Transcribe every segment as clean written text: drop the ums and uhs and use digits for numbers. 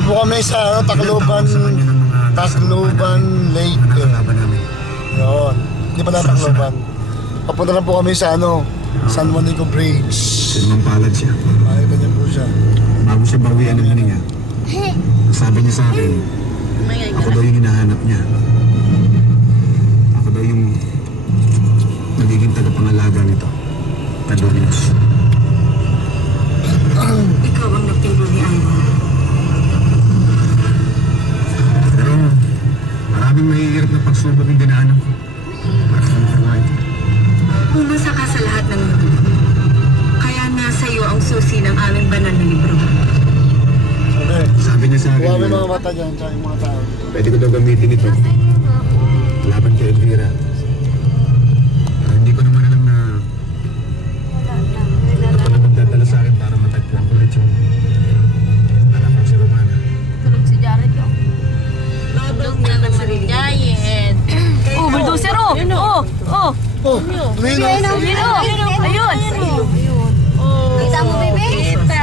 na po kami sa Tacloban Lake. Yun. Hindi pa na Tacloban. Papunta na po kami sa San Juanico Bridge. Sinampalad siya. Makikita niyo po siya. Bago siya bawian ng hininga, sabi niya sa akin, ako daw yung hinahanap niya. Ako daw yung nagiging tagapangalaga nito. Kadorius. Ikaw ang napili ni Ivan. Pero maraming mahihirap na pagsubok yung dinaanan ko. Pumasa ka sa lahat ng mundo. Kaya nasa iyo ang susi ng aming banal na libro. Okay. Sabi niya sa akin, Huwag may mga mata dyan, tsaka yung mga tao. pwede ko daw gamitin ito laban kay Elvira. Pero hindi ko naman alam na ito pala magdadala sa akin para matagpuan ko ulit yung anak ko si Romana. Tulog si Jared yun. Tulog niya ng sarili. Giant. Oh, bulldozer oh! Oh! Oh, ayun o. Ayun! Kita mo, bebe? Kita!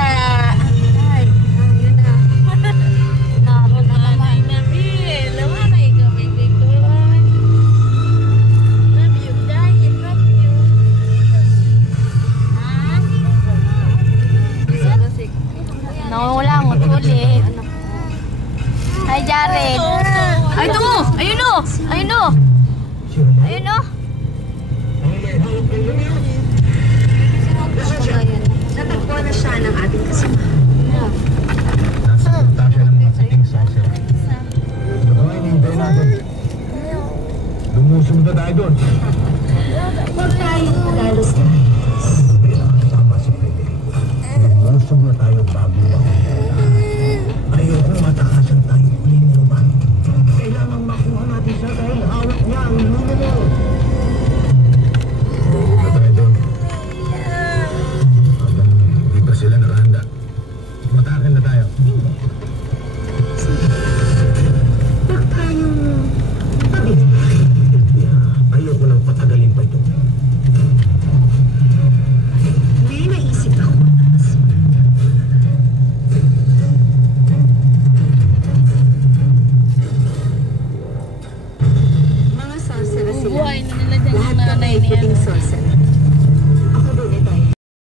Nawawala ang ulit. Hi, Jared. Ay, ito mo! Ayun o! Ayun o! Ayun o!